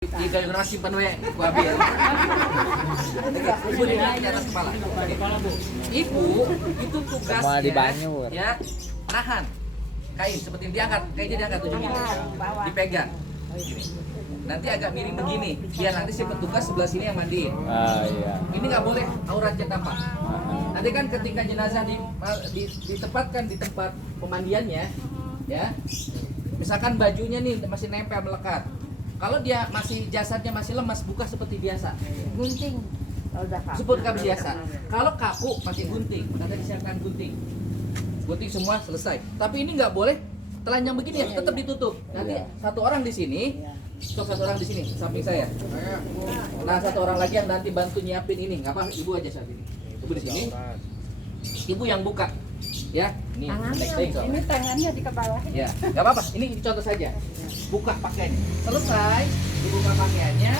Jika orang simpan we, gua ambil. Ibu di atas kepala. Ibu itu tugasnya ya nahan kain seperti ini, diangkat, kayaknya diangkat ujungnya, dipegang. Gini. Nanti agak miring begini, biar nanti si petugas sebelah sini yang mandiin. Iya. Ini nggak boleh auratnya tampak. Nanti kan ketika jenazah ditempatkan di tempat pemandiannya, ya, misalkan bajunya nih masih nempel melekat. Kalau dia masih jasadnya masih lemas, buka seperti biasa. Gunting. Seperti biasa. Kalau kaku pakai gunting, nanti disiapkan gunting. Gunting semua selesai. Tapi ini nggak boleh telanjang begini ya, tetap ditutup. Nanti satu orang di sini, satu orang di sini, samping saya. Nah satu orang lagi yang nanti bantu nyiapin ini, nggak apa, ibu aja saat ini. Ibu di sini, ibu yang buka. Ya, ini Ini tangannya di kepala. ya, nggak apa-apa. Ini contoh saja. Buka pakaiannya. Selesai, dibuka pakaiannya.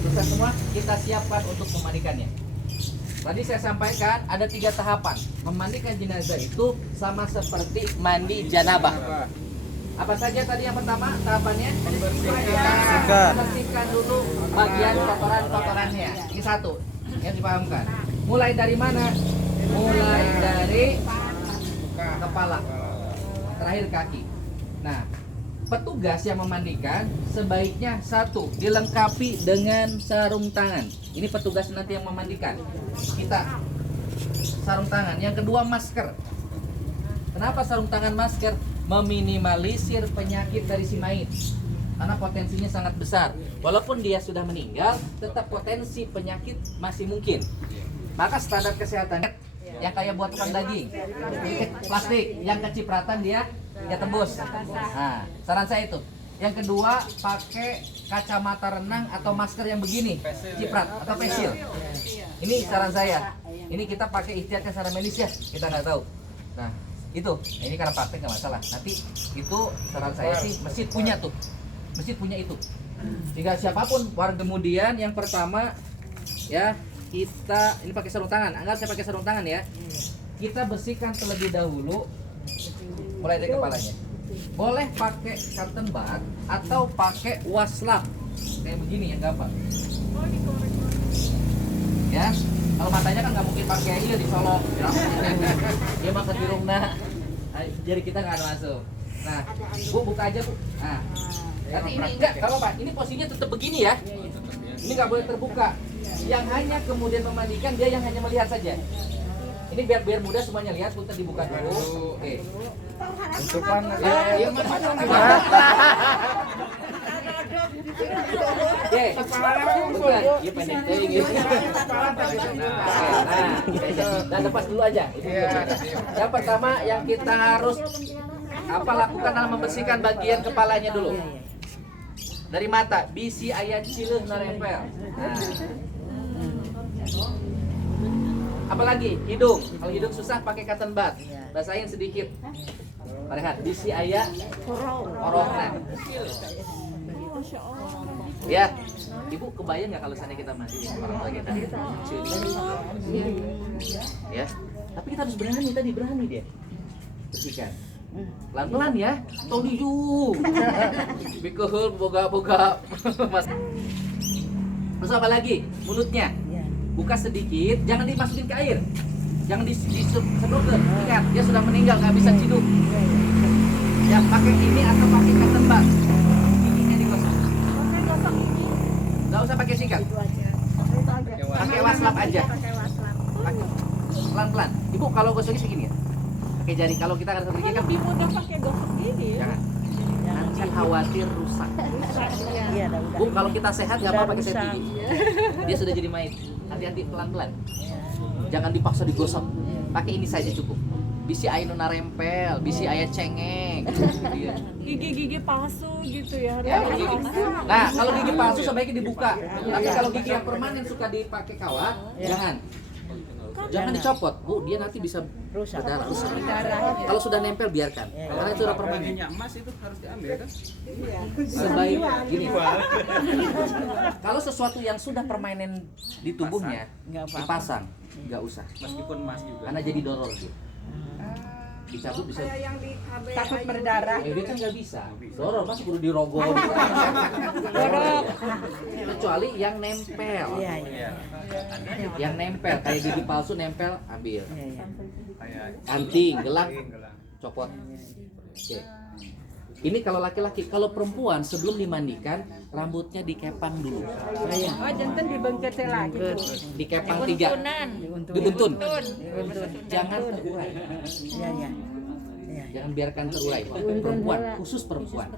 Selesai semua, kita siapkan untuk memandikannya. Tadi saya sampaikan ada 3 tahapan. Memandikan jenazah itu sama seperti mandi janabah. Apa saja tadi yang pertama tahapannya? Bersihkan dulu bagian kotoran-kotorannya. Ini satu yang dipahamkan. Mulai dari mana? Mulai dari kepala, terakhir kaki. Nah, petugas yang memandikan sebaiknya satu dilengkapi dengan sarung tangan. Ini petugas nanti yang memandikan kita, sarung tangan. Yang kedua masker. Kenapa sarung tangan masker? Meminimalisir penyakit dari si mayit, karena potensinya sangat besar. Walaupun dia sudah meninggal, tetap potensi penyakit masih mungkin. Maka standar kesehatan yang kayak buat tukang daging, plastik, yang kecipratan dia tembus. Nah, saran saya itu. Yang kedua, pakai kacamata renang atau masker yang begini, ciprat atau facial. Ini saran saya. Ini kita pakai ikhtiarkan secara medis ya, kita nggak tahu. Nah, itu. Ini karena praktek nggak masalah. Nanti itu saran saya sih, masjid punya tuh, masjid punya itu. Jika siapapun warga kemudian yang pertama ya kita ini pakai sarung tangan. Anggap saya pakai sarung tangan ya. Kita bersihkan terlebih dahulu, mulai dari kepalanya. Boleh pakai cotton bud atau pakai waslap kayak begini yang gampang. Ya, kalau matanya kan nggak mungkin pakai ini disolok, dia makan di rumah, jadi kita nggak ada masuk. Nah, bu buka aja bu. Nah, nanti ini enggak, kalau apa? Ini posisinya tetap begini ya. Ini nggak boleh terbuka. Yang hanya kemudian memandikan dia yang hanya melihat saja. Ini biar mudah semuanya lihat, punten dibuka dulu. Oke. Untukan Ya, oke. Bukan, iya pendek gitu. Nah, lepas dulu aja. Yang pertama yang kita harus lakukan adalah membersihkan bagian kepalanya dulu. Dari mata, bisi ayat cileuh narempel. Nah. Apalagi hidung. Kalau hidung susah pakai cotton bud. Basahin sedikit. Lihat bisi ayat orongna. Ya, ibu kebayang nggak kalau seandainya kita mandi orang tua kita? Ya, tapi kita harus berani dia. Bersihkan. Pelan-pelan ya. Tong diju. Bikuhul boga-boga. Terus apa lagi? Mulutnya. Buka sedikit, jangan dimasukin ke air. Jangan disemprotkan. Ingat, dia sudah meninggal, nggak bisa ciduk. Ya, pakai ini atau pakai cotton bud. Giginya digosok. Nggak usah pakai sikat. Pakai waslap aja. Pelan-pelan. Ibu kalau gosoknya segini ya. Pakai jari. Kalau kita akan gosok gigi kan Lebih mudah pakai gosok gini ya. jangan. Nanti khawatir rusak. Bu, kalau kita sehat nggak apa-apa pakai sikat gigi. Dia sudah jadi mayit. Hati-hati pelan-pelan. Jangan dipaksa digosok. Pakai ini saja cukup. Bisi aya nu narempel, bisi aya cengeng. Gigi-gigi palsu gitu ya. Nah, kalau gigi palsu sebaiknya dibuka. Tapi kalau gigi yang permanen suka dipakai kawat, jangan. Jangan dicopot, Bu. Dia nanti bisa berdarah rusak. Kalau sudah nempel biarkan. Karena itu udah permanen. Emas itu harus diambil kan? Sebaik gini. Kalau sesuatu yang sudah permanen di tubuhnya dipasang, nggak usah. Meskipun emas juga. Karena jadi doror gitu. dicabut bisa. Takut berdarah. Dia kan nggak bisa. Dorong mas kudu dirogoh. Kecuali yang nempel. Yang nempel kayak gigi palsu nempel ambil. Anting, gelang, copot. Oke. Ini kalau laki-laki, kalau perempuan sebelum dimandikan rambutnya dikepang dulu. Oh, jantan dibengket lagi tuh. Dikepang 3. Dibuntun. Jangan terurai. Jangan biarkan terurai. Perempuan, khusus perempuan.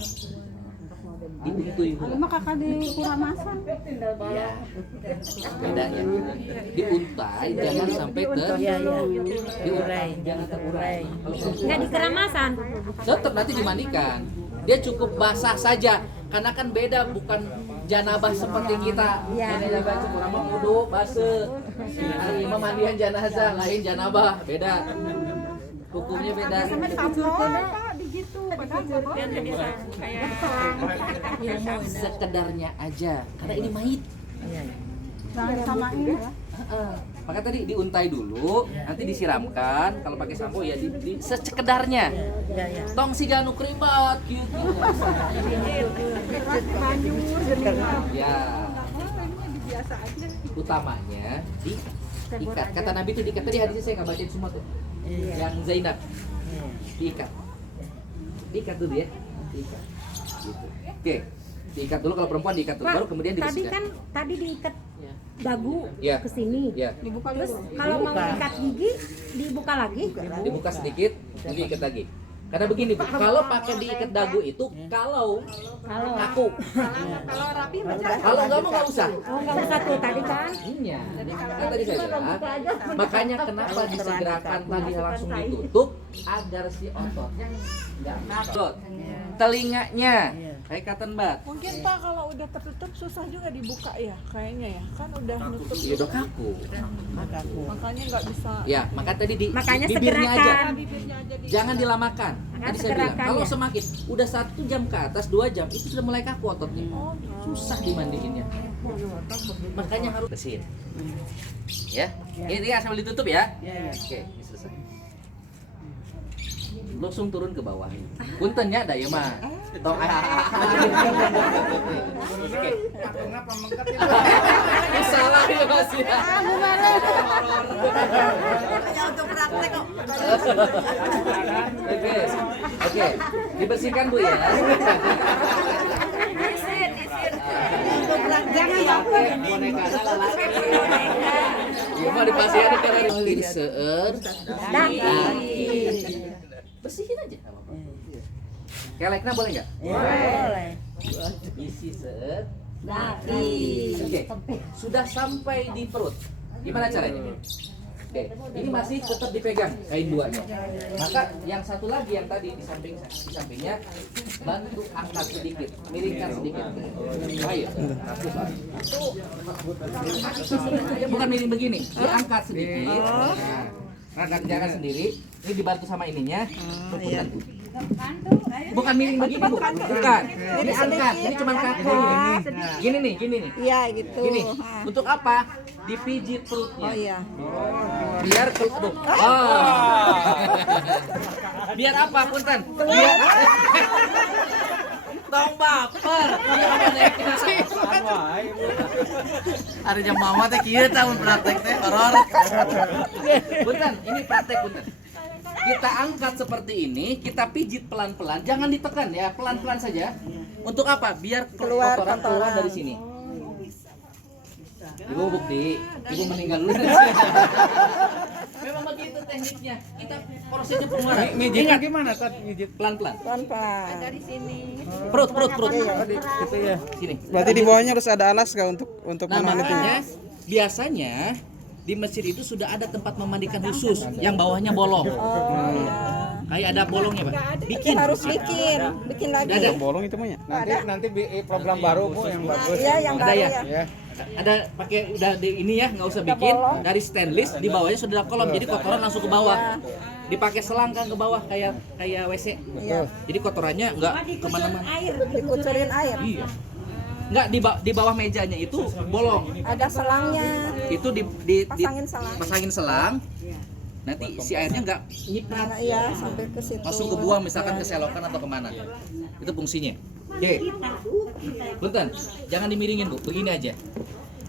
Diuntui. Mah kakak di Kuramasan. Iya. Bedanya. Diuntai, jangan sampai diurai. Jangan terurai. Nggak di keramasan. Tetap nanti dimandikan. Dia cukup basah saja. Karena kan beda, bukan janabah seperti kita. Janabah cukup ramah wudu, basuh. Hari ini mandian jenazah, lain janabah, beda. Hukumnya beda. Sekedarnya aja, karena ini mayit. Maka tadi diuntai dulu, nanti disiramkan. Kalau pakai sampo ya di sekedarnya. Tong si ganu kribat, gitu. Ya. Utamanya diikat. Kata Nabi itu diikat. Tadi hadisnya saya nggak bacain semua tuh. Yang Zainab diikat. Diikat dulu ya. Diikat. Gitu. Oke. Diikat dulu kalau perempuan diikat dulu, baru kemudian dibersihkan. Tadi diikat dagu ke sini. Ya. Terus kalau mau ikat gigi dibuka lagi. Dibuka sedikit, diikat lagi. Karena begini, Bu, kalau pakai diikat dagu itu kalau kaku. Kalau rapi macam Kalau nggak mau nggak usah. Oh, nggak usah tuh tadi kan. Iya. Kan tadi saya bilang, makanya kenapa disegerakan tadi langsung ditutup agar si ototnya nggak kaku. Telinganya, kayak cotton bud. mungkin Pak kalau udah tertutup susah juga dibuka ya kayaknya ya kan udah nutup Iya udah kaku. makanya nggak bisa Ya, maka tadi di Makanya bibirnya aja. segerakan. bibirnya aja di Jangan dilamakan. Tadi saya bilang, segerakan kalau ya. semakin udah 1 jam ke atas, 2 jam itu sudah mulai kaku ototnya. Susah dimandiinnya. Makanya harus bersihin. Ya. Ini dia sambil ditutup ya. Oke, ini selesai. Langsung turun ke bawah. Puntennya ada ya mah. Tong Oke. Ya salah ya Mas ya. Oke. Oke. Dibersihkan Bu ya. Jangan baper. Boneka lalaki. Ya mah dipasihan karena di seueur daki. Bersihin aja enggak apa-apa. Kelekna boleh enggak? Boleh. Isi seueur Daki. Oke, sudah sampai di perut. Gimana caranya? Oke, ini masih tetap dipegang kain duanya. Maka yang satu lagi yang tadi di sampingnya bantu angkat sedikit, miringkan sedikit. Ayo, bukan miring begini, diangkat sedikit. Angkat jangan sendiri. Ini dibantu sama ininya. Bukan miring begini Bu. Bukan. Ini angkat. Ini cuma kaku. Gini nih. iya gitu Gini. Untuk apa? Dipijit perutnya. oh iya Biar aduh. Oh. Biar apa, Punten? Biar tong baper. Hari jam mama teh kieu tahun praktek teh horor. Punten, ini praktek Punten. Kita angkat seperti ini, kita pijit pelan-pelan, jangan ditekan ya, pelan-pelan saja. Untuk apa? Biar kotoran keluar dari sini. Ibu bukti, ibu meninggal dulu. Memang begitu tekniknya. Kita prosesnya pengeluaran. Mijitnya gimana tadi mijit? Pelan-pelan. tanpa dari sini Perut. Gitu ya. Sini. Berarti di bawahnya harus ada alas kah untuk Nah, menahan itu? makanya biasanya di masjid itu sudah ada tempat memandikan khusus yang bawahnya bolong. Kayak ada bolongnya, Pak. Bikin. harus bikin lagi Udah ada. Bolong itu mah ya? Nanti program baru Bu yang bagus. iya yang Ada baru ya? ya Ada pakai udah ini ya, nggak usah bikin dari stainless, di bawahnya sudah ada kolom, jadi kotoran langsung ke bawah. Dipakai selang kan ke bawah kayak WC. Jadi kotorannya nggak kemana-mana. dikucurin air Iya. Nggak di bawah mejanya itu bolong. ada selangnya Itu pasangin selang pasangin selang. nanti si airnya nggak nyiprat, Nah, iya sampai ke situ. langsung kebuang misalkan ke selokan atau kemana. Itu fungsinya. Oke, punten, jangan dimiringin Bu, begini aja.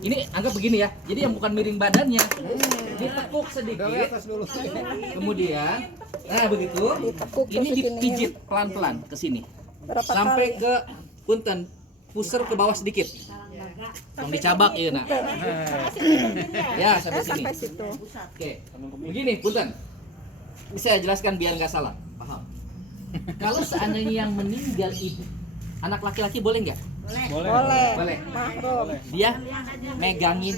Ini anggap begini ya, jadi yang bukan miring badannya, ditekuk sedikit, kemudian, nah begitu, Ditekuk ini terus dipijit pelan-pelan ke sini, Berapa sampai kali? ke punten, pusar ke bawah sedikit, yang dicabak ya nak, ya sampai sini. Sampai situ. Oke, begini punten, bisa saya jelaskan biar nggak salah, paham? Kalau seandainya yang meninggal ibu, anak laki-laki boleh nggak? Boleh. Boleh. Mahrum. Dia megangin.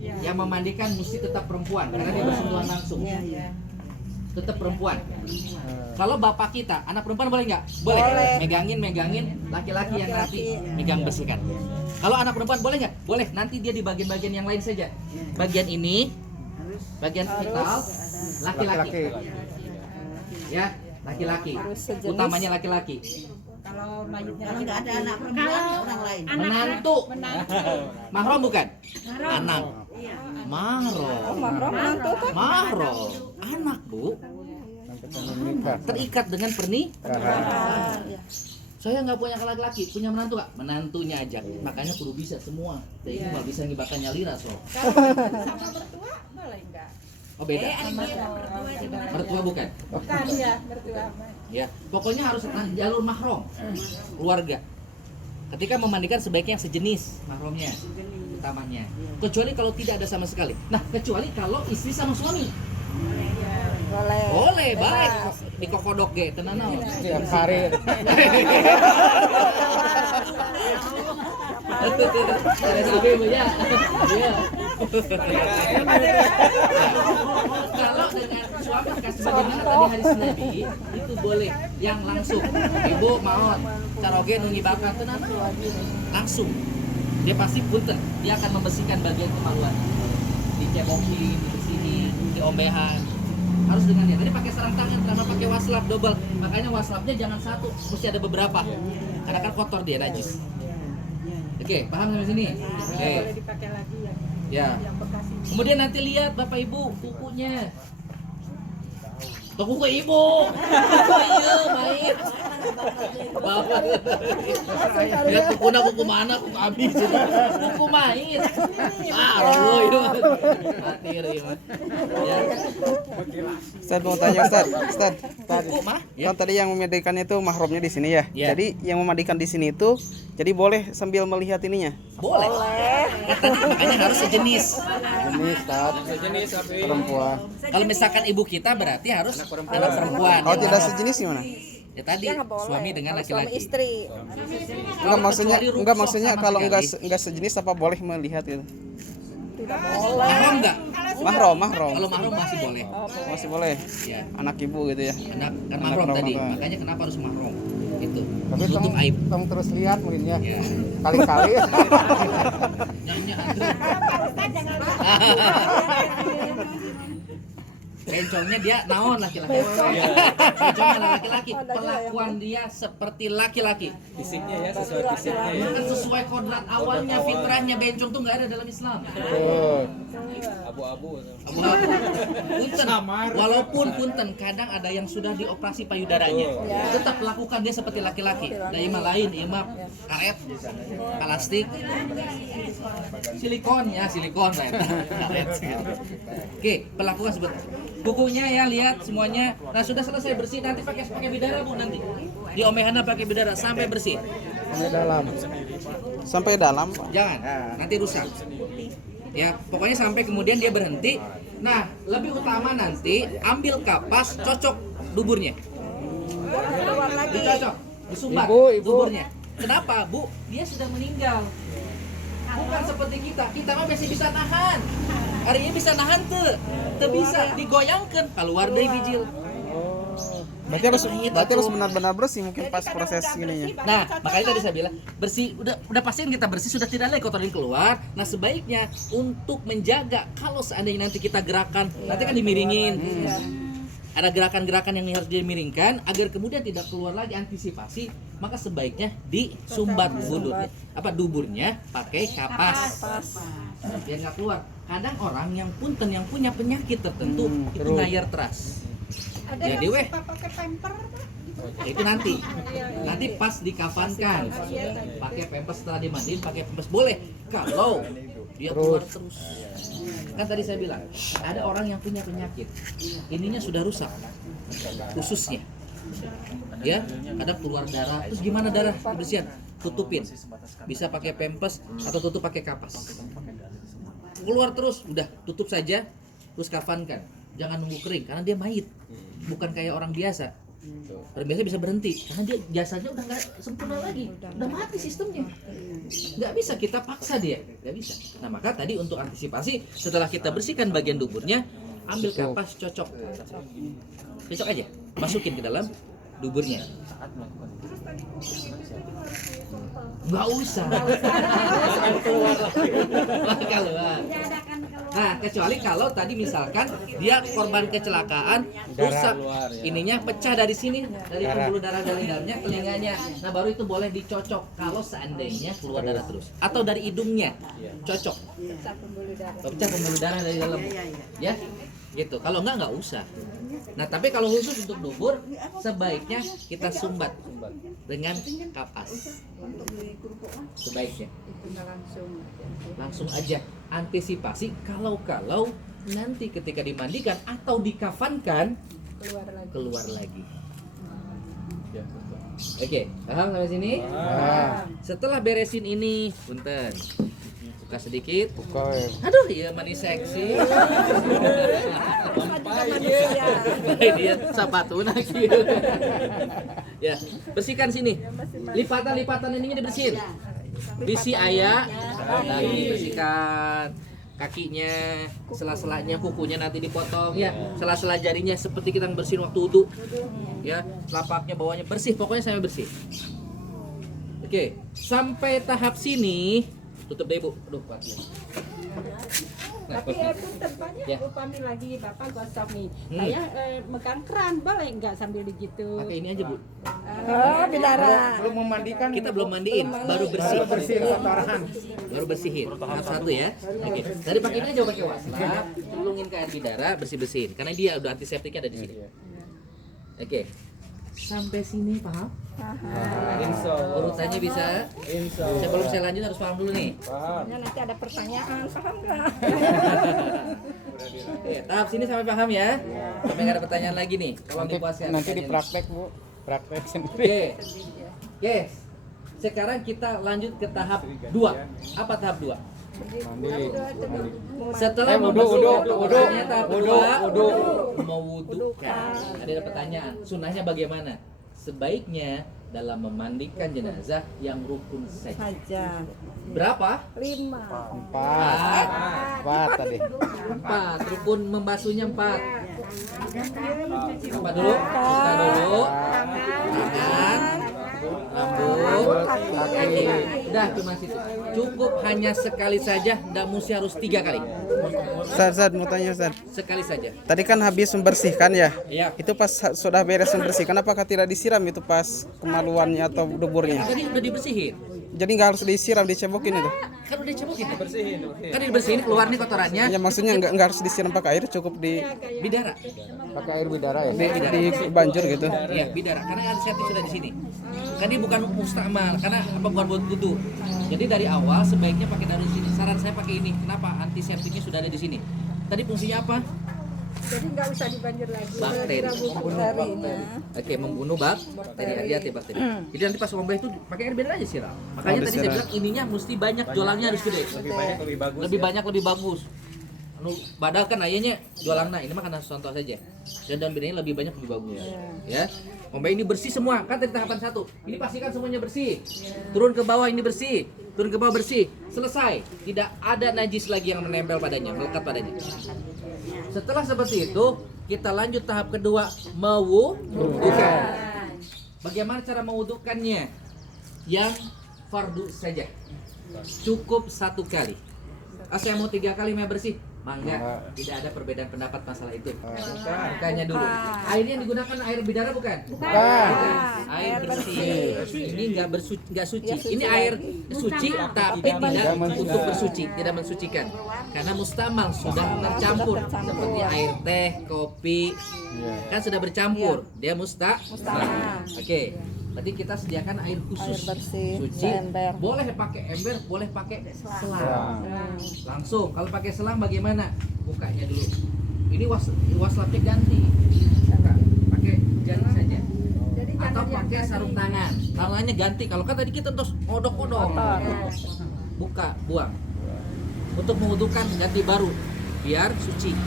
Yang memandikan mesti tetap perempuan karena dia bersentuhan langsung. Tetap perempuan. Kalau bapak kita, anak perempuan boleh nggak? Boleh. Boleh. Megangin laki-laki yang nanti megang bersihkan. Kalau anak perempuan boleh nggak? Boleh. Nanti dia di bagian-bagian yang lain saja. Bagian ini, bagian vital, laki-laki. Ya, laki-laki. Harus sejenis. Utamanya laki-laki. Kalau nggak ada anak perempuan ya orang lain. Menantu. Mahram bukan? Anak. Mahram. Oh, mahrum mantu tuh. Mahram. Anak, Bu. Terikat dengan Ah, iya. Saya nggak punya laki-laki, punya menantu nggak? Menantunya aja. Makanya kudu bisa semua. Jadi nggak bisa ngibakan nyalira so. Sama mertua boleh enggak? Oh beda. Mertua bukan? Bukan ya, mertua. Ya, pokoknya harus jalur mahram keluarga. Ketika memandikan sebaiknya yang sejenis mahramnya utamanya. Kecuali kalau tidak ada sama sekali. Nah, kecuali kalau istri sama suami. Boleh. Boleh, baik. Di kokodok ge tenan naon. Tiap hari. Ada sabi Bu ya. Iya. Kalau dengan suami kasih bagaimana tadi hadis Nabi itu boleh yang langsung. Ibu mau caroge nu ngibakan tenan naon. Langsung. Dia pasti punten, dia akan membersihkan bagian kemaluan. Dicebokin, dibersihin, diombehan. Harus dengannya. Tadi pakai sarung tangan, karena pakai waslap double. Makanya waslapnya jangan satu, mesti ada beberapa. Karena kan kotor dia, najis. Oke, paham sampai sini? Oke. Boleh dipakai lagi Ya. yang bekas ini. Kemudian nanti lihat Bapak Ibu kukunya. Tuh kuku ibu. Kuku iya, baik. Bapak. Lihat kuku mana, kuku habis. Kuku main. Roh itu. Mati ya. Ya. Ustaz mau tanya Ustaz. Kuku mah? Ya. Kan tadi yang memandikan itu mahramnya di sini ya. Ya. Jadi yang memandikan di sini itu jadi boleh sambil melihat ininya. Boleh. Makanya harus sejenis. Jenis perempuan. Kalau misalkan ibu kita berarti harus anak perempuan. Kalau tidak sejenis gimana? Ya tadi Dia nggak boleh. suami dengan Kalau suami laki-laki. istri. Enggak maksudnya kalau enggak sejenis apa boleh melihat gitu. Tidak boleh. Mahram enggak? Mahram. Kalau mahram masih boleh. Masih boleh. Ya. Anak ibu gitu ya. Anak kan Anak mahram tadi. perempuan. Makanya kenapa harus mahram? Itu. Tapi Tutup aib. tong terus lihat mungkin ya. Ya. Kali-kali. Nyanyi antu. Bencongnya dia naon laki-laki. Bencongnya laki-laki. Pelakuan dia seperti laki-laki. Fisiknya ya, sesuai fisiknya ya. Bukan sesuai kodrat awalnya, fitrahnya bencong tuh nggak ada dalam Islam. Abu-abu. Abu-abu. Punten, walaupun punten kadang ada yang sudah dioperasi payudaranya, tetap lakukan dia seperti laki-laki. Nah, imah lain, imah karet, plastik, silikon lah. Karet. Oke, perlakukan seperti kukunya ya, lihat semuanya. Nah, sudah selesai bersih, nanti pakai bidara Bu nanti. Di omehana pakai bidara sampai bersih. Sampai dalam. Jangan, nanti rusak. Ya, pokoknya sampai kemudian dia berhenti. Nah, lebih utama nanti ambil kapas, cocok duburnya. Keluar lagi. Dicocok, disumbat Ibu. duburnya. Kenapa, Bu? Dia sudah meninggal. Bukan seperti kita mah masih bisa nahan. Hari ini bisa nahan tuh bisa digoyangkan keluar dari bijil. Berarti harus benar-benar bersih mungkin pas proses ininya. Nah, makanya tadi saya bilang bersih, udah pastiin kita bersih, sudah tidak lagi kotoran keluar. Nah, sebaiknya untuk menjaga kalau seandainya nanti kita gerakan, nanti kan dimiringin. ada gerakan-gerakan yang harus dimiringkan agar kemudian tidak keluar lagi, antisipasi, maka sebaiknya disumbat duburnya pakai kapas biar nggak keluar. Kadang orang yang punten yang punya penyakit tertentu itu ngayar teras. Ada Jadi yang suka pakai pamper itu nanti pas dikafankan pakai pampers, setelah dimandiin pakai pampers boleh kalau dia keluar terus. Kan tadi saya bilang ada orang yang punya penyakit ininya sudah rusak ususnya ya, kadang keluar darah, terus gimana darah dibersihan? Tutupin, bisa pakai pampers atau tutup pakai kapas. Keluar terus udah tutup saja, terus kafankan, jangan nunggu kering karena dia mayit, bukan kayak orang biasa. Orang biasa bisa berhenti karena dia jasanya udah nggak sempurna lagi, udah mati sistemnya, nggak bisa kita paksa dia, nggak bisa. Nah maka tadi untuk antisipasi setelah kita bersihkan bagian duburnya, ambil kapas, cocok aja, masukin ke dalam duburnya. Nggak usah. Keluar. Nah, kecuali kalau tadi misalkan dia korban kecelakaan, rusak ininya pecah dari sini, dari pembuluh darah dari dalamnya, telinganya. Nah, baru itu boleh dicocok kalau seandainya keluar darah terus. Atau dari hidungnya, cocok. Pecah pembuluh darah dari dalam. Ya, gitu. Kalau nggak usah. Nah, tapi kalau khusus untuk dubur, sebaiknya kita sumbat dengan kapas. Sebaiknya langsung aja, antisipasi kalau nanti ketika dimandikan atau dikafankan keluar lagi. Oke, paham sampai sini? Setelah beresin ini, punten, buka sedikit. Aduh, iya manis seksi. Baik dia sapatu lagi. Ya, bersihkan sini. Lipatan-lipatan ininya dibersihin. Bisi ayah lagi dibersihkan. Kakinya, sela-selanya, kukunya nanti dipotong ya. Sela-sela jarinya seperti kita bersihin waktu wudu. Ya, telapaknya bawahnya bersih, pokoknya sampai bersih. Oke, sampai tahap sini tutup deh Bu. Aduh, kuat ya. Tapi punten banyak upami lagi Bapak gosok nih. Saya megang keran boleh nggak sambil digitu? Pakai ini aja Bu. oh bidara Belum memandikan. Kita belum mandiin, baru bersih. Baru bersihin. Tahap satu ya. Oke. Tadi pakai ini aja pakai waslap, tulungin ke air bidara, bersih-bersihin. Karena dia udah antiseptiknya ada di sini. Oke. Sampai sini paham? Urutannya bisa? Sebelum saya lanjut harus paham dulu nih. nanti ada pertanyaan paham nggak Oke, tahap sini sampai paham ya? Sampai nggak ada pertanyaan lagi nih. Kalau dipuaskan. Nanti dipraktek Bu, praktek sendiri. Oke. Sekarang kita lanjut ke tahap 2. Apa tahap 2? Setelah membersihkan orangnya, tahap 2 mewudukan. Ada pertanyaan, sunnahnya bagaimana? Sebaiknya dalam memandikan jenazah yang rukun saja. Berapa? 5 Empat tadi. 4. Rukun membasuhnya 4. Apa dulu? Buka dulu. Tangan, rambut, kaki. Udah cuma situ. Cukup hanya sekali saja, nggak mesti harus 3 kali. Ustaz, mau tanya Ustaz. Sekali saja. Tadi kan habis membersihkan ya? Iya. Itu pas sudah beres membersihkan, apakah tidak disiram itu pas kemaluannya atau duburnya? Tadi udah dibersihin. Jadi nggak harus disiram, dicebokin itu? Kan udah dicepokin. Kan dibersihin, keluar nih kotorannya. Ya maksudnya nggak harus disiram pakai air, cukup di Bidara. pakai air bidara ya? Di banjur gitu? Iya, bidara. Karena antiseptik sudah di sini. Kan dia bukan mustamal, karena bukan buat wudu. Jadi dari awal sebaiknya pakai dari sini. Saran saya pakai ini. Kenapa? Antiseptiknya sudah ada di sini. Tadi fungsinya apa? jadi nggak usah dibanjir lagi Bakteri. bakterinya Oke, membunuh bakteri. Hati-hati bakteri. Jadi nanti pas ngombe itu pakai air bidara aja siram. Makanya tadi saya bilang ininya mesti banyak, jualannya harus gede. Lebih banyak lebih bagus. Lebih banyak lebih bagus. Anu badal kan ayahnya jualan ini mah karena contoh saja. Dan dalam bedanya lebih banyak lebih bagus. Ya. Ngombe ini bersih semua, kan dari tahapan 1. Ini pastikan semuanya bersih. Turun ke bawah ini bersih. Turun ke bawah bersih. Selesai. Tidak ada najis lagi yang menempel padanya, melekat padanya. Setelah seperti itu, kita lanjut tahap kedua, mewudukan. Bagaimana cara mewudukannya? Yang fardu saja. Cukup 1 kali. Saya mau 3 kali mau bersih. Mangga, tidak ada perbedaan pendapat masalah itu. Mukanya dulu. Airnya yang digunakan air bidara bukan? Bukan. Air bersih. Ini nggak suci. Ini air suci tapi tidak untuk bersuci, tidak mensucikan. Karena mustamal sudah bercampur seperti air teh, kopi, kan sudah bercampur. Dia mustamal. Oke. Berarti kita sediakan air khusus, Air bersih, suci. seember. Boleh pakai ember, boleh pakai selang. Langsung. Kalau pakai selang bagaimana? Bukanya dulu. Ini waslapnya ganti. Buka. Pakai jari saja. Atau pakai sarung tangan. Tangannya ganti. Kalau kan tadi kita terus odok-odok. Buka, buang. Untuk mewudukan ganti baru, biar suci.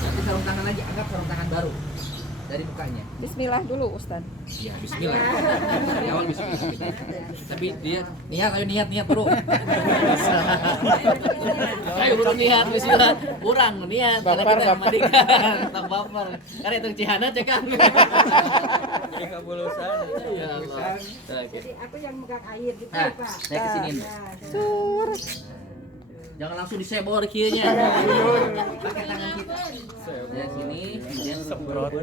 Ganti sarung tangan lagi, anggap sarung tangan baru dari mukanya. Bismillah dulu Ustaz. Ya, bismillah. Dari awal bismillah. Tapi dia niat, ayo niat bro. Ayo bro niat, bismillah. Kurang niat karena kita memandikan. Tak baper. Karena itu cihana cek kan. Jadi kabulusan. Ya Allah. Oke. Jadi aku yang megang air gitu Nah, Pak. saya kesini. Sur. Jangan langsung disebor kirinya. Pakai tangan kita. Dari sini, kemudian Semprot.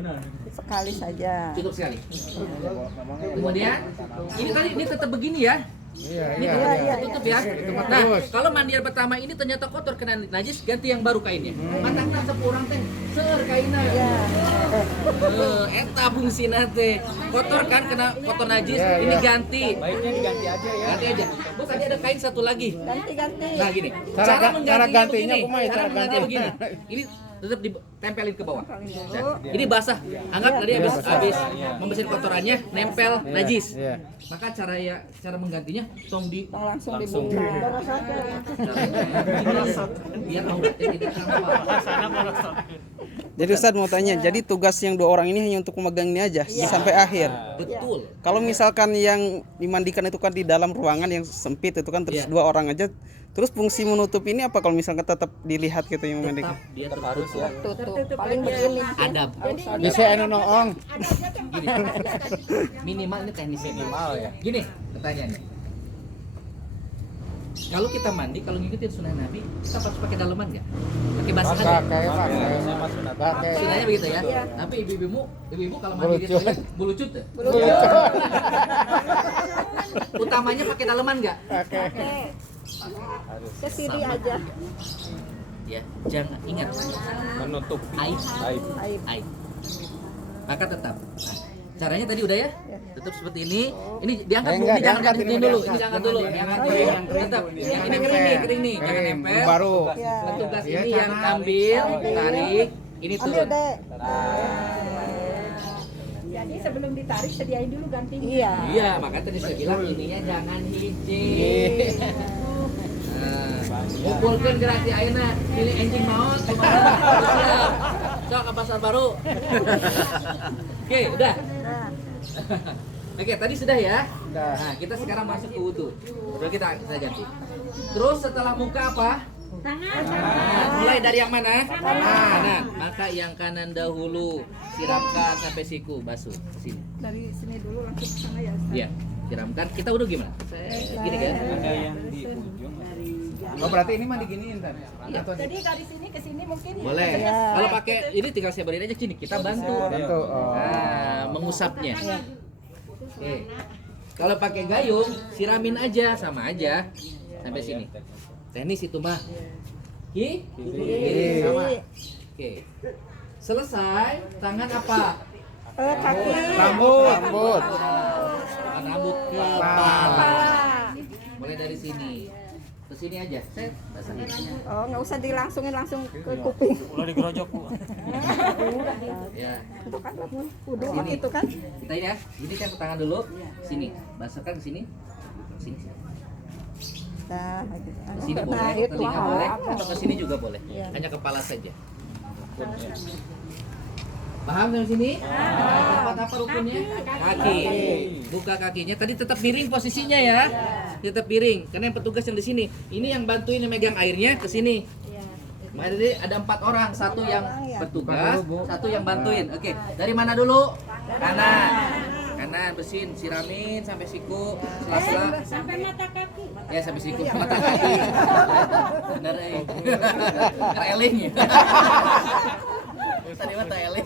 Sekali saja. cukup sekali. Kemudian ini tetap begini ya. Ini tutup ya. Nah, kalau mandian pertama ini ternyata kotor kena najis, ganti yang baru kainnya. Matangna sepurang teh seueur kainna. Eta fungsina teh. Kotor kan kena kotor najis, ini ganti. Baiknya diganti aja ya. Ganti aja. Bu tadi ada kain satu lagi. Ganti-ganti. Nah, gini. Cara menggantinya gantinya begini. kumaha, Cara cara menggantinya ganti. begini. Ini tetap ditempelin ke bawah. Nah, ini basah. Anggap tadi habis membersihin kotorannya, nempel najis. Iya. Maka cara menggantinya tong di Langsung dibuka. biar auratnya tidak keluar. Jadi Ustaz mau tanya, jadi tugas yang 2 orang ini hanya untuk memegang ini aja sampai akhir. Betul. Kalau misalkan yang dimandikan itu kan di dalam ruangan yang sempit itu kan terus 2 orang aja. Terus fungsi menutup ini apa kalau misalkan tetap dilihat gitu yang memandikan? Tetap dia tertutup. Tutup. Paling begini. Adab. Bisa anu noong. Gini. Minimal ini teknis Minimal ya. Gini pertanyaannya. Kalau kita mandi, kalau ngikutin sunnah Nabi, kita harus pakai daleman nggak? Pakai basahan nggak? Sunnahnya begitu ya. Tapi ibu-ibu kalau mandi di toilet bulucut ya? Utamanya pakai daleman nggak? Ke sini aja. Ya, jangan ingat Menutup aib. Aib. Maka tetap. Nah, caranya tadi udah ya? Tetap seperti ini. Ini diangkat Bu, ini jangan angkat dulu. Ini diangkat dulu. Diangkat dulu. Tetap. Ini kering nih. Jangan nempel. Baru. Petugas ini yang ambil, tarik, ini Ambil turun. deh. Jadi sebelum ditarik sediain dulu gantinya. Iya. Iya, makanya tadi saya bilang ininya jangan hiji. Kumpulkan gratis ayeuna, pilih anjing maut, sok ke pasar baru. Oke, udah. Oke, tadi sudah ya. Nah, kita sekarang masuk ke wudhu. Udah kita ganti. Terus setelah muka apa? Tangan. Nah, mulai dari yang mana? Kanan. Maka yang kanan dahulu. Siramkan sampai siku, basuh. Sini. Dari sini dulu langsung ke sana ya. Ustaz. Iya, siramkan. Kita wudhu gimana? Gini kan? Ada yang di ujung. Oh berarti ini mandi giniin kan? Jadi dari sini ke sini mungkin Boleh. Kalau pakai ini tinggal saya beriin aja sini. Kita bantu. Bantu. Nah, mengusapnya. Oke. Kalau pakai gayung, siramin aja sama aja sampai sini. Teknis itu mah. Sama. Oke. Selesai, tangan apa? Kaki. Rambut. Rambut kepala. Mulai dari sini. Ke sini aja. Set, basahin. Oh, nggak usah dilangsungin langsung ke kuping. Udah digerojok Bu. Ya. Itu kan wudhu itu kan. Kita ya. Ini kan ke tangan dulu. Sini. Basahkan ke sini. Sini. Nah, Ke sini boleh, nah, itu telinga boleh, apa? atau ke sini juga boleh. Iya. Hanya kepala saja. Paham sampai sini? Tempat apa rukunnya? Kaki. Buka kakinya. Tadi tetap miring posisinya ya. Tetap miring. Karena yang petugas yang di sini. Ini yang bantuin yang megang airnya ke sini. Makanya tadi ada 4 orang, satu yang bertugas, satu yang bantuin. Oke, dari mana dulu? Kanan. Kanan bersihin, siramin sampai siku, sela-sela. sampai mata kaki. Ya sampai siku mata kaki. Bener eling. Tadi mata eling.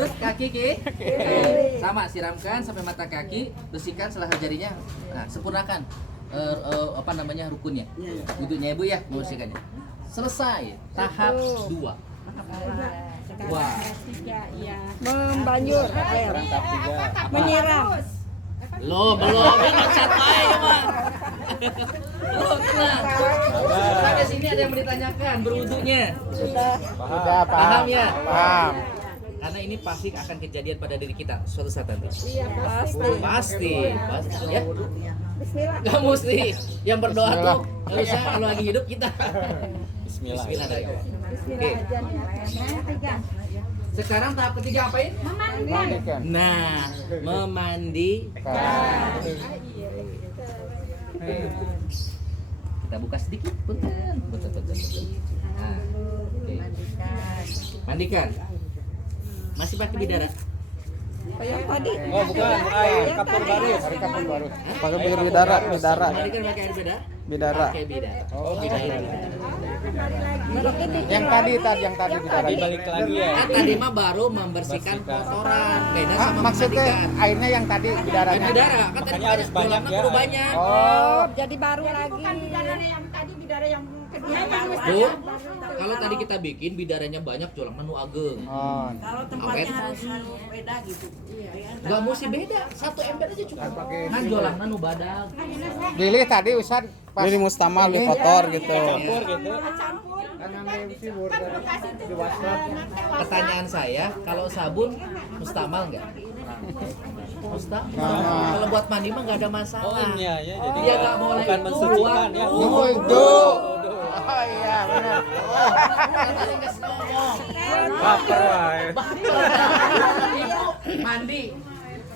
Terus kaki ki. Sama siramkan sampai mata kaki, bersihkan selahar jarinya. Nah, sempurnakan apa namanya rukunnya. Wudhunya Ibu ya, membersihkannya. Selesai tahap 2. Wah. Membanjur air. Menyiram. Belum loncat wae mah. Belum tenang. Sampai sini ada yang mau ditanyakan berwudunya. Sudah Paham ya? Paham. Karena ini pasti akan kejadian pada diri kita suatu saat nanti. Iya pasti. Pasti ya. Gak mesti. Yang berdoa tuh nggak usah kalau lagi hidup kita. Bismillah. Bismillah dari Allah. Oke. Sekarang tahap ketiga apain? Nah, memandikan. Kita buka sedikit, punten. Nah, oke. Mandikan. Masih pakai bidara? Yang tadi. Oh, bukan air kapur baru. Pakai bidara. Mandikan pakai air beda? Bidara. Pakai bidara. Oh, bidara. Yang tadi bidara. Dibalik lagi ya. Kan tadi mah baru membersihkan kotoran. Beda sama Maksudnya memandikan. airnya yang tadi Air bidaranya. bidara, kan tadi Makanya harus banyak tulangnya ya. perlu banyak. Oh, Jadi baru lagi. Bukan bidara yang tadi, bidara yang kedua. Bu, kalau tadi kita bikin bidaranya banyak, jualan menu ageng. oh. Kalau tempatnya harus beda gitu. Gak mesti beda, satu ember aja cukup. Kan jualan menu badak. Pilih tadi Ustaz pas ini mustamal di kotor gitu. Campur gitu. Pertanyaan saya, kalau sabun mustamal nggak? Mustamal. Kalau buat mandi mah nggak ada masalah. Oh iya ya, jadi Dia nggak boleh bukan itu mensucikan ya. Oh, itu. Oh iya, benar. Tadi nggak ngomong. Baper wae. Ibu mandi.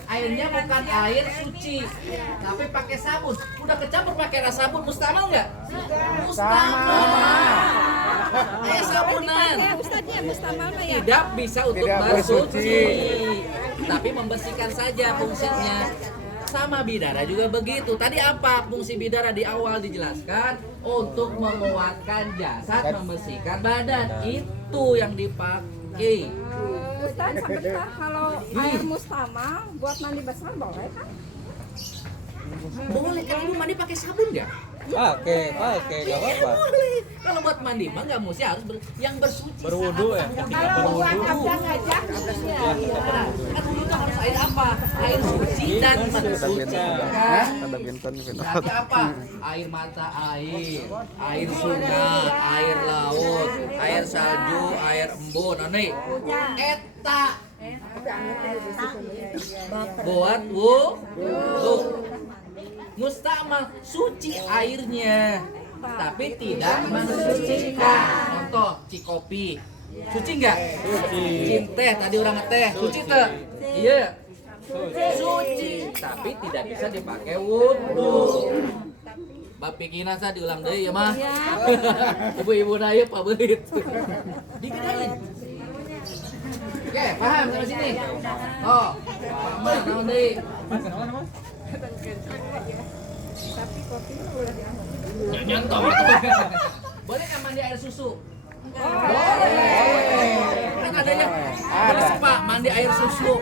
Airnya bukan air suci, tapi pakai sabun. Udah kecampur pakai air sabun, mustamal nggak? Mustamal. Sabunan. Ustadznya mustamal ya. Tidak bisa untuk Tidak bersuci, bersuci. tapi membersihkan saja fungsinya. Sama bidara juga begitu. Tadi apa fungsi bidara di awal dijelaskan? Untuk menguatkan jasad, membersihkan badan. Itu yang dipakai. Ustaz sebentar, kalau air mustamal buat mandi besar boleh kan? Boleh, kalau lu mandi pakai sabun nggak? Oke, enggak apa-apa. Boleh. Kalau buat mandi mah nggak mesti harus yang bersuci. Berwudu ya. Kalau buat abang aja, Kan wudu tuh harus air apa? Air suci dan mensuci. Kan? Ada bintang Berarti apa? Air mata air sungai, air laut, air salju, air embun. Nih, eta buat wudu. Mustamal suci airnya, tapi tidak mensucikan. Contoh, cikopi, suci nggak? Teh tadi orang ngeteh, suci tuh? Iya. Suci, tapi tidak bisa dipakai wudu. Bapikina sa diulang deui ya mah. Ibu-ibu na ieu pabelit. Digedein. Oke, paham sampai sini? Oh, paham naon deui? Nyontoh. Boleh nggak mandi air susu? Boleh. Kan adanya terus Pak, mandi air susu,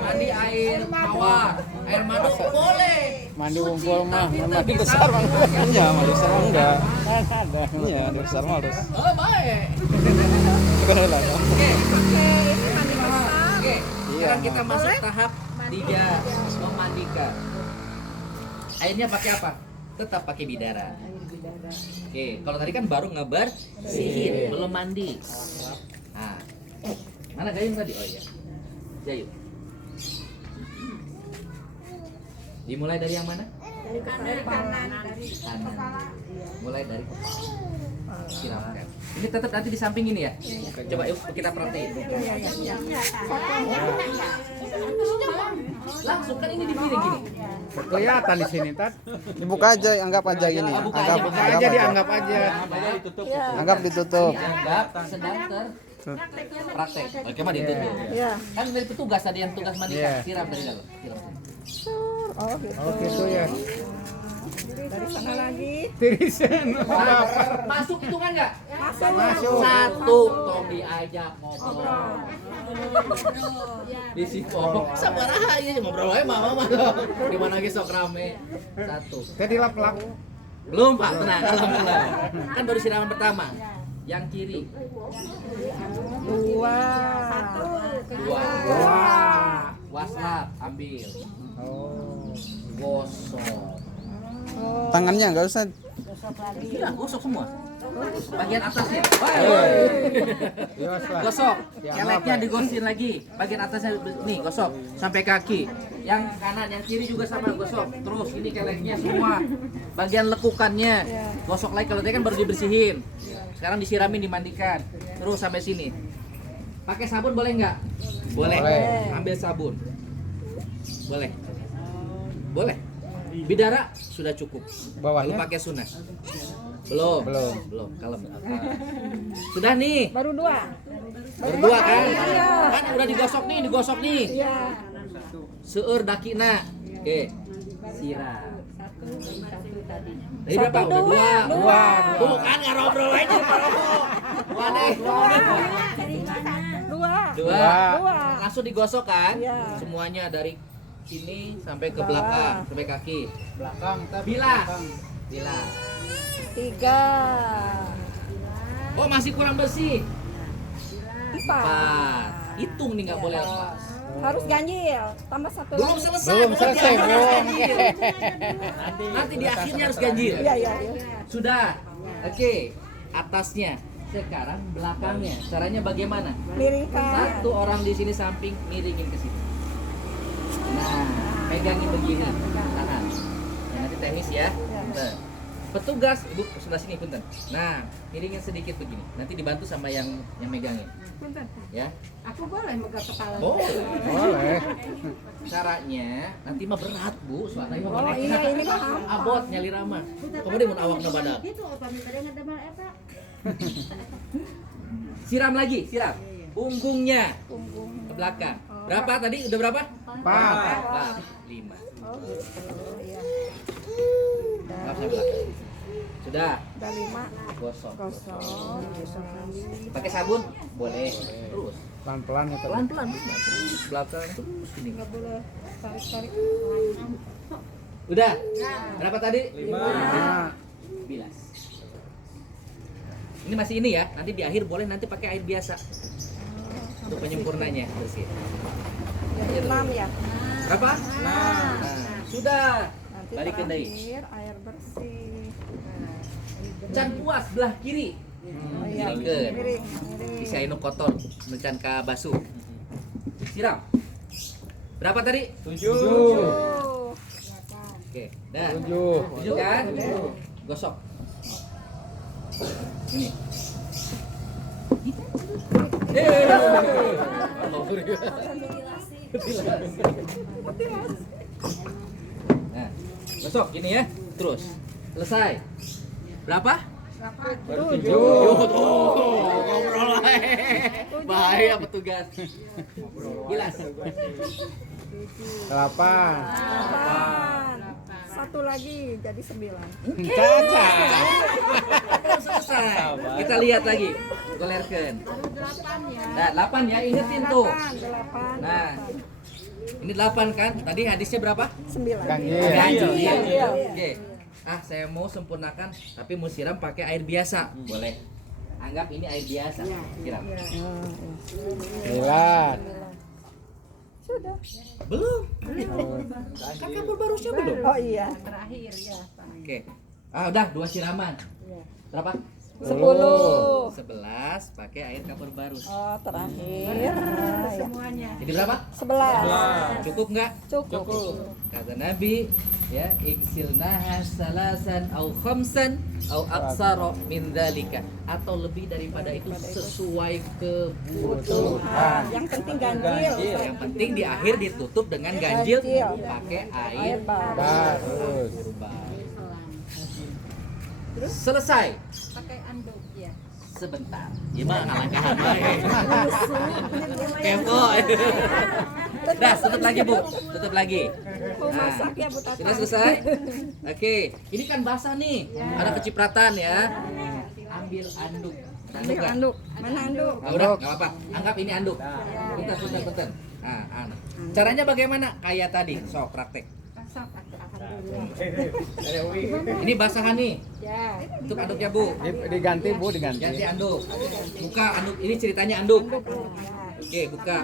mandi air mawar, air madu boleh. Mandi wumpul mah, Tapi mandi bisa. besar mah. Iya, mandi besar mah enggak. Ada. Iya, mandi besar mah harus. Oh, baik. Boleh lah. Oke. Ini mandi besar. Oke. Sekarang kita masuk tahap 3, memandikan. Airnya pakai apa? Tetap pakai bidara. Oke, kalau tadi kan baru ngebersihin, belum mandi. Nah, mana gayung tadi? Oh iya, gayung. Dimulai dari yang mana? dari kanan. Kanan. Mulai dari kepala. Silakan. Ini tetap nanti di samping ini ya. Coba yuk kita perhatiin. Langsung kan ini dipiring gini. Kelihatan di sini, Tat. Dibuka aja, anggap aja ini. Buka aja, buka Anggap aja, dianggap aja. Ditutup. Anggap ditutup. Dianggap sedang Praktek. Oke, mah ditunjuk. Ya. Kan dari petugas tadi yang tugas mandikan, Iya. siram dari dalam. Siram. Oh gitu. Oh gitu ya. Dari sana lagi. Tirisan. Masuk hitungan nggak? Masuk. Satu, tong diajak ngobrol. Di situ, sabaraha ieu ngobrol wae mama mah. Di mana ge sok rame. Satu. Tadi lap-lap. Belum Pak, tenang, alhamdulillah. Kan baru siraman pertama. Yang kiri. Dua. Dua. Wah. Waslap, ambil. Oh. Gosok. Tangannya nggak usah. Sudah, gosok semua. Bagian atasnya. Yos lah. Gosok. Ya, Keleknya apa? digosin lagi. Bagian atasnya nih gosok sampai kaki. Yang kanan, yang kiri juga sama gosok. Terus ini keleknya semua. Bagian lekukannya gosok lagi. Kalau tadi kan baru dibersihin. Sekarang disiramin, dimandikan. Terus sampai sini. Pakai sabun boleh nggak? Boleh. Boleh. Ambil sabun. Boleh. Boleh. Bidara sudah cukup. Bawahnya? Belum pakai sunat. Belum. Belum. Kalem. Sudah nih. Baru dua. Berdua kan? Kan udah digosok nih. Iya. Seueur dakina. Oke. Siram. Tadi berapa? Udah dua. Tuh kan ngobrol aja. Dua deh. Dua. Langsung digosok kan? Iya. Semuanya dari sini sampai ke belakang, sampai kaki. Belakang tapi. Bilas. Bilas. 3. Oh, masih kurang bersih. 4. Hitung nih nggak boleh lepas. Harus ganjil. Tambah 1 Belum lagi. selesai. Belum pokoknya selesai, harus belum. ganjil. Nanti di akhirnya harus ganjil. Iya. Sudah. Oke. Atasnya. Sekarang belakangnya. Caranya bagaimana? Miringkan. Satu orang di sini samping miringin ke sini. Nah, pegangin begini. Tahan. Ya, nanti teknis ya. Nah, petugas, Ibu sebelah sini punten. Nah, miringin sedikit begini. Nanti dibantu sama yang megangin. Ya. Aku boleh megang kepala. Boleh. Caranya nanti mah berat, Bu. Soalnya mah Oh boneka. iya, ini mah hampa. Abot nyali rama. Kemudian mun awakna badak. Gitu, pamit tadi ngedemal eta. Siram lagi, siram. Punggungnya ke belakang. Berapa tadi? Udah berapa? 4. 5. Oh gitu. Iya. Sampai belakang. Sudah. Udah 5. Gosok. Gosok. Gosok lagi. Pakai sabun? Boleh. Terus. Pelan-pelan ya. Pelan-pelan. Terus belakang terus ini. Nggak boleh tarik-tarik. Udah. Berapa tadi? 5. Bilas. Ini masih ini ya. Nanti di akhir boleh nanti pakai air biasa. Untuk penyempurnanya bersih. Jadi 6 ya. Berapa? Nah, sudah. Nanti Balikin deh. terakhir air bersih. Can puas belah kiri. Oh iya. Miringkeun. Miring. Bisa inu kotor, mencan ka basuh. Siram. Berapa tadi? 7. Oke, dah. 7. 7 kan? Gosok. Ini. Nah, gosok gini ya. Terus. Selesai. Berapa? 7. Ngobrol aja. Bahaya petugas. Gilas. 8. 8. Satu lagi jadi 9. Caca. Belum selesai. Kita lihat lagi. Golerkeun. Nah, 8 ya, ingetin tuh. 8. Nah, ini 8 kan? Tadi hadisnya berapa? 9. Ganjil. Iya. Oke. Saya mau sempurnakan tapi mau siram pakai air biasa. Boleh. Anggap ini air biasa. Siram. 9. Sudah. Belum. Kan kapur barusnya belum. Oh iya. Terakhir ya. Oke. Udah 2 siraman. Berapa? 10. 11 pakai air kapur barus. Oh, terakhir. Nah, ya. Semuanya. Jadi berapa? 11. Cukup nggak? Cukup. Kata Nabi, ya, igsilnaha salasan au khamsan au aksara min dzalika, atau lebih daripada itu sesuai kebutuhan. Yang penting ganjil. Yang penting di akhir ditutup dengan ganjil Ganjil. pakai air Air baru. Barus. selesai. Pakai anduk ya. sebentar. Gimana ngalangkahan baik. Kepo. Dah, tutup lagi Bu. Tutup lagi. Nah, sudah selesai? Oke, ini kan basah nih. Ada kecipratan ya. Ambil anduk. Anduk. Mana anduk? Udah, nggak apa-apa. Anggap ini anduk. Bentar. Nah, caranya bagaimana? Kayak tadi, sok praktek. Ini basahan nih. Ya. Tutup anduknya Bu. Diganti Bu, diganti. Ganti anduk. Buka anduk. Ini ceritanya anduk. Oke, buka.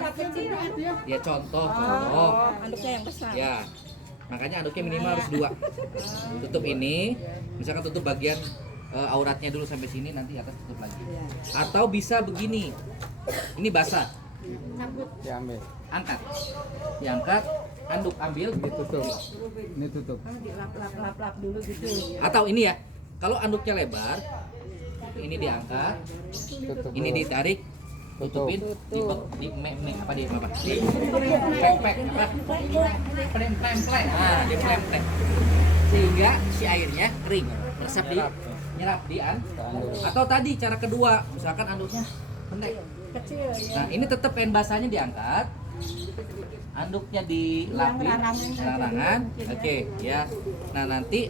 Ya contoh. Anduknya yang besar. Ya. Makanya anduknya minimal harus 2. Tutup ini. Misalkan tutup bagian auratnya dulu sampai sini, nanti atas tutup lagi. Atau bisa begini. Ini basah. Diambil. Angkat. Diangkat, anduk ambil, Ditutup. Ini tutup. Lap dulu gitu. atau ini ya. Kalau anduknya lebar, ini diangkat, Tutup. ini ditarik, tutupin, di plem-plem. Nah, di plem-plem. Sehingga si airnya kering, meresap nyerap di atau tadi cara kedua, misalkan anduknya pendek. Kecil ya. Nah, ini tetap kain basahnya diangkat. Anduknya dilapis larangan. Oke, ya. Nah, nanti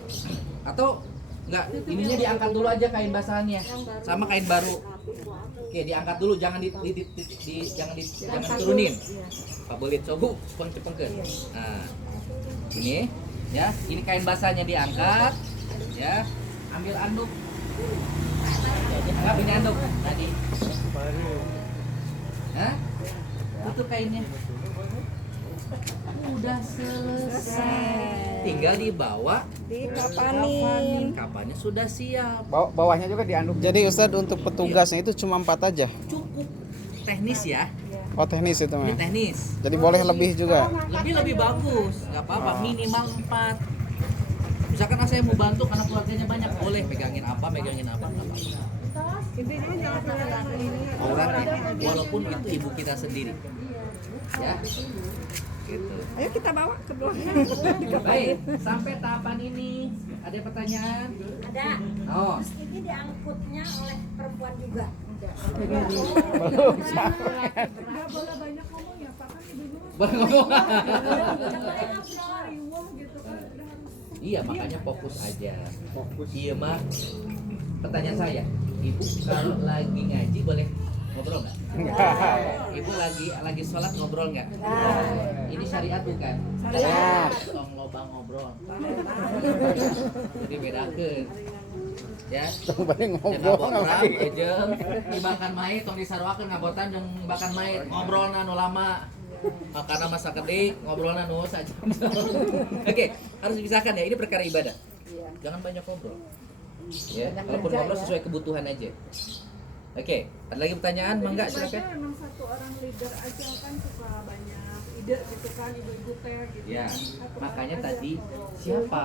atau enggak, ininya diangkat dulu aja kain basahannya. Sama kain baru. Oke, diangkat dulu, jangan jangan turunin. Pabelit sobu, cepeng-cepengkeun. Nah, ini ya, ini kain basahnya diangkat. Ya, ambil anduk. Anggap ini anduk tadi. Hah? Tutup kainnya. Udah selesai. Tinggal dibawa, Dikapanin. kapannya sudah siap. Bawahnya juga dianduk. Jadi Ustadz untuk petugasnya itu cuma 4 aja. Cukup teknis ya. Oh teknis itu Ini mah. teknis. Jadi boleh lebih juga. Lebih bagus, nggak apa-apa. Minimal 4. Misalkan saya mau bantu karena keluarganya banyak, boleh megangin apa, nggak apa-apa. Intinya jangan kelihatan ini. Auratnya, walaupun itu ibu kita sendiri. Ya. Gitu. Ayo kita bawa ke belakang. Baik, sampai tahapan ini ada pertanyaan? Ada. Oh, Ini diangkutnya oleh perempuan juga. Nggak boleh banyak ngomong ya Pak, kan ibu boleh ngomong. riwuh gitu kan udah harus. Iya, makanya fokus aja. Fokus. Iya, Mak. Pertanyaan saya, Ibu kalau lagi ngaji boleh ngobrol nggak? Ibu lagi sholat ngobrol nggak? Ini syariat bukan? Syariat. Tong lobang ngobrol. Jadi bedakeun. Ya. Coba ngobrol Ngobrol ngapain? jeung dibakan mayit tong disaruakeun ngabotan jeung bakan mayit ngobrolna nu lama. Karena masa gede ngobrolna nu sajam. Oke, harus dipisahkan ya. Ini perkara ibadah. Jangan banyak ngobrol. Ya, kalaupun ngobrol sesuai kebutuhan aja. Oke, ada lagi pertanyaan? Mangga Ibadah silakan. emang satu orang leader aja kan suka banyak ide gitu kan, ibu-ibu teh gitu. Ya, Satu makanya orang aja. tadi siapa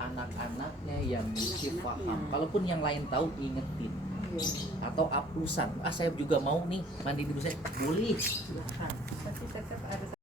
anak-anaknya yang mesti paham. Kalaupun yang lain tahu, ingetin. Atau aplusan. Saya juga mau nih mandi di saya. Boleh. Silahkan.